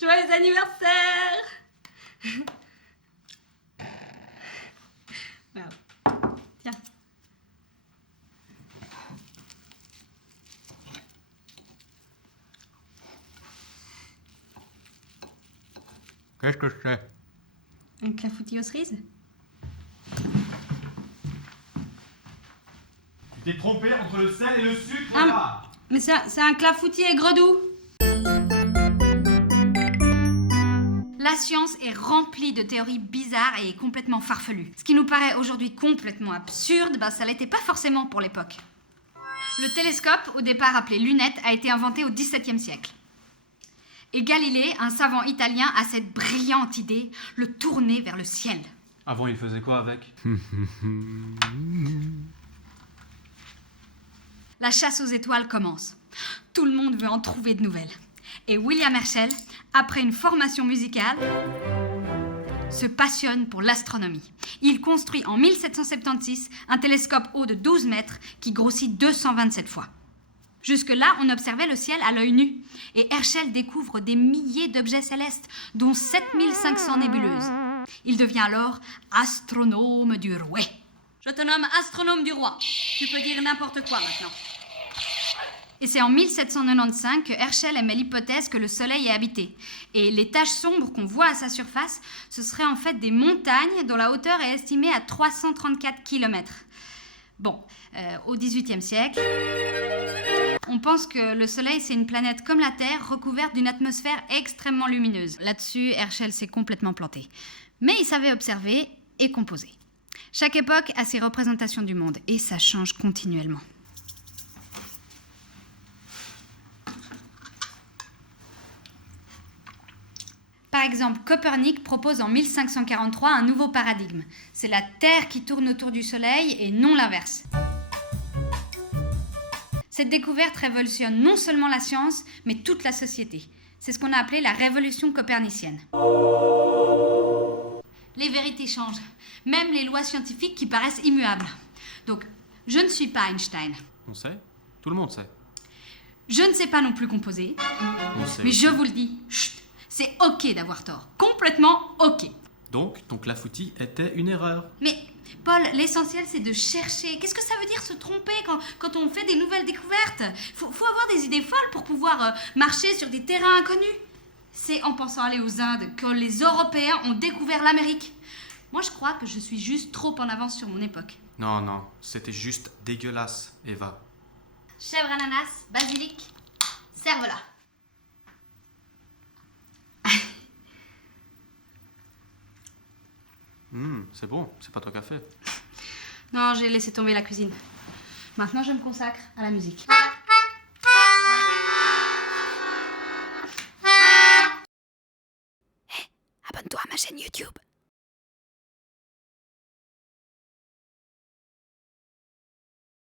Joyeux anniversaire. Merde. Tiens. Qu'est-ce que c'est? Un clafoutis aux cerises. Tu t'es trompé entre le sel et le sucre, Ah, là. mais c'est un clafoutis aigre-doux. La science est remplie de théories bizarres et complètement farfelues. Ce qui nous paraît aujourd'hui complètement absurde, ça l'était pas forcément pour l'époque. Le télescope, au départ appelé lunette, a été inventé au XVIIe siècle. Et Galilée, un savant italien, a cette brillante idée, le tourner vers le ciel. Avant, il faisait quoi avec? La chasse aux étoiles commence. Tout le monde veut en trouver de nouvelles. Et William Herschel, après une formation musicale, se passionne pour l'astronomie. Il construit en 1776 un télescope haut de 12 mètres qui grossit 227 fois. Jusque-là, on observait le ciel à l'œil nu. Et Herschel découvre des milliers d'objets célestes, dont 7500 nébuleuses. Il devient alors astronome du roi. Je te nomme astronome du roi. Tu peux dire n'importe quoi maintenant. Et c'est en 1795 que Herschel émet l'hypothèse que le Soleil est habité. Et les taches sombres qu'on voit à sa surface, ce seraient en fait des montagnes dont la hauteur est estimée à 334 km. Bon, au XVIIIe siècle, on pense que le Soleil, c'est une planète comme la Terre, recouverte d'une atmosphère extrêmement lumineuse. Là-dessus, Herschel s'est complètement planté. Mais il savait observer et composer. Chaque époque a ses représentations du monde, et ça change continuellement. Par exemple, Copernic propose en 1543 un nouveau paradigme. C'est la Terre qui tourne autour du Soleil et non l'inverse. Cette découverte révolutionne non seulement la science, mais toute la société. C'est ce qu'on a appelé la révolution copernicienne. Les vérités changent, même les lois scientifiques qui paraissent immuables. Donc, je ne suis pas Einstein. On sait? Tout le monde sait. Je ne sais pas non plus composer. On sait. Mais je vous le dis, chut, c'est ok d'avoir tort. Complètement ok. Donc, ton clafoutis était une erreur. Mais, Paul, l'essentiel c'est de chercher. Qu'est-ce que ça veut dire se tromper quand on fait des nouvelles découvertes? Faut avoir des idées folles pour pouvoir marcher sur des terrains inconnus. C'est en pensant aller aux Indes que les Européens ont découvert l'Amérique. Moi, je crois que je suis juste trop en avance sur mon époque. Non, non, c'était juste dégueulasse, Eva. Chèvre, ananas, basilic, serve-la. C'est bon, c'est pas toi qui as fait. Non, j'ai laissé tomber la cuisine. Maintenant, je me consacre à la musique. Abonne-toi à ma chaîne YouTube.